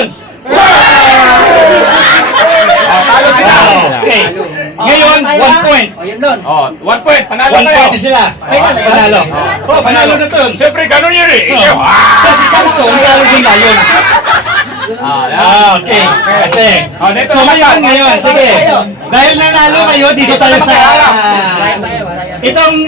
action! Talo sila. Okay. Ngayon, 1 point. O, yun doon. 1 point. Panalo 1 kayo. point na sila. Panalo. Oh, panalo na to. Siyempre, ganun yun eh. So si Samson, talo din layon. Okay. Kasi. So ngayon, sige. Dahil nanalo kayo, dito tayo sa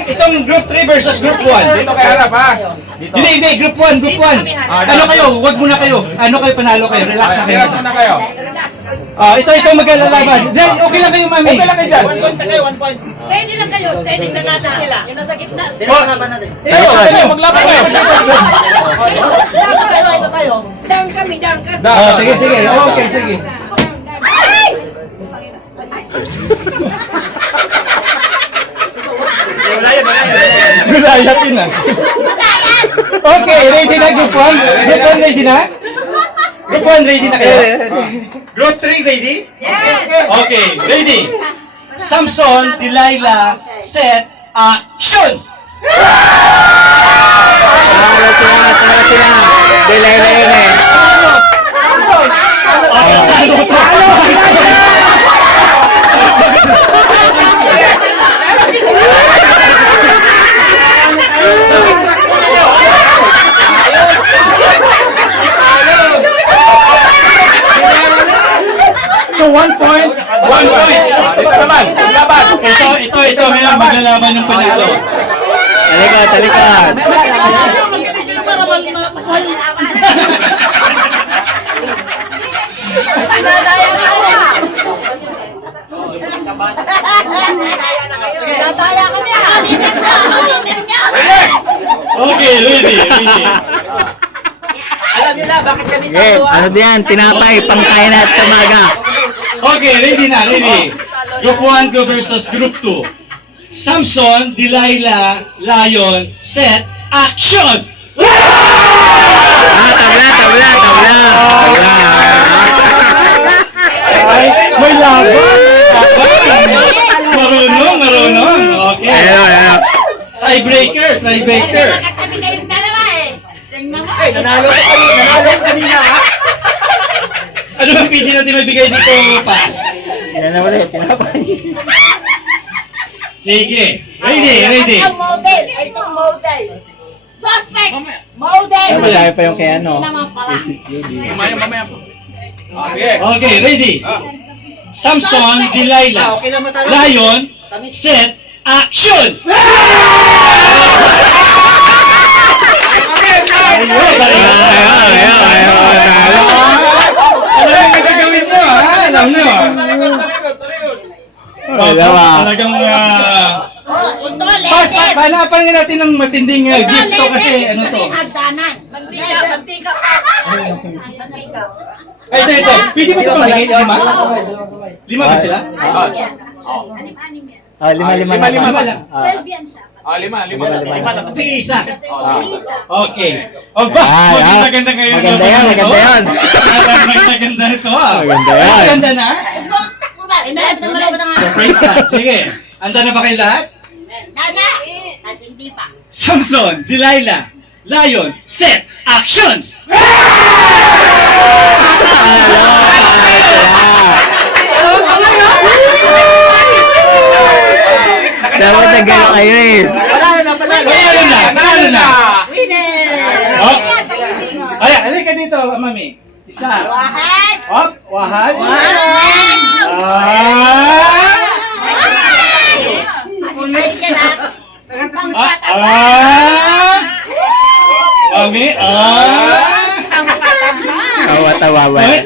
itong group 3 versus group 1. Dito kayo harap ha. Dito. Hindi, group 1, group 1. Ano kayo? Wag muna kayo. Ano kayo, panalo kayo. Relax na kayo. Relax na kayo. Ito maglalaban. Okay lang kayo, mami. Okay lang kayo dyan. 1 point. Steady lang kayo, steady na natin sila. Yung nasa gitna. Laban natin. Tayo, Maglaban kayo. Ito tayo. Down kami, down kasi. Sige, sige. Okay, sige. Gulayatin na. Okay, ready na group 1? Group 1 ready na? Group 1 ready na kayo? Group 3 ready? Yes! Okay, ready. Samson, Delilah, set, action! Tara sila. Delilah yun eh. Okay, talo to. So 1 point, 1 point. Dito naman. Laban. Ito, may maglalaban ng panalo. Talikod, talikod. Tataya kami ah! Okay, ready, ready. Alam nyo na, bakit kami Sige, tayo? ano diyan? Tinapay, pangkain natin sa maga. Okay, ready na, ready. Group 1 go versus Group 2. Samson, Delilah, Lion, set, action! Tabla. Ay, may laban! Marunong. Okay. Ayun. Tiebreaker. Kami kayong dalawa eh. Tingnan mo. Nanalo kanina ha? Ano bang pwede natin mabigay dito, pass? Yan na ulit, tinapay. Sige. Ready. Ang model. Itong model. Suspect. Model. Ay, malayo pa yung kay ano. Hindi naman pala. Sis Judy. Mamaya. Sige. Okay, ready. Samson, Delilah, Okay lang matalo. Lion, set, action! Alam mo yung gagawin nyo, ha? Alam nyo. Talagang, Oh, ito Pas, letter. panapan nga natin ng matinding gift to kasi ano to. Hagdanan. Mantika pas. Mantika. Ay, ito. Pwede ba ito pamigay? 5? 5 ba sila? Anim yan. Anim yan. Lima Lima lang. lang. 12 yan siya. Lima lang. Sige, isa. Isa. Okay. O ba? Maganda kayo. Maganda yan. Maganda ito, ha? Maganda yan. Maganda na? Malapit na. Praise God. Sige. Anda na ba kayo lahat? Nana. At hindi pa. Samson, Delilah, Lion, set, action! Dapat nagano kayo eh. Panalo na. Winner. Oh. Ay, halika dito, mami. Isa. Wahad. Hop, wahad. Wahad. Ay ka na. Mami, Tawa-tawa ba? Mami,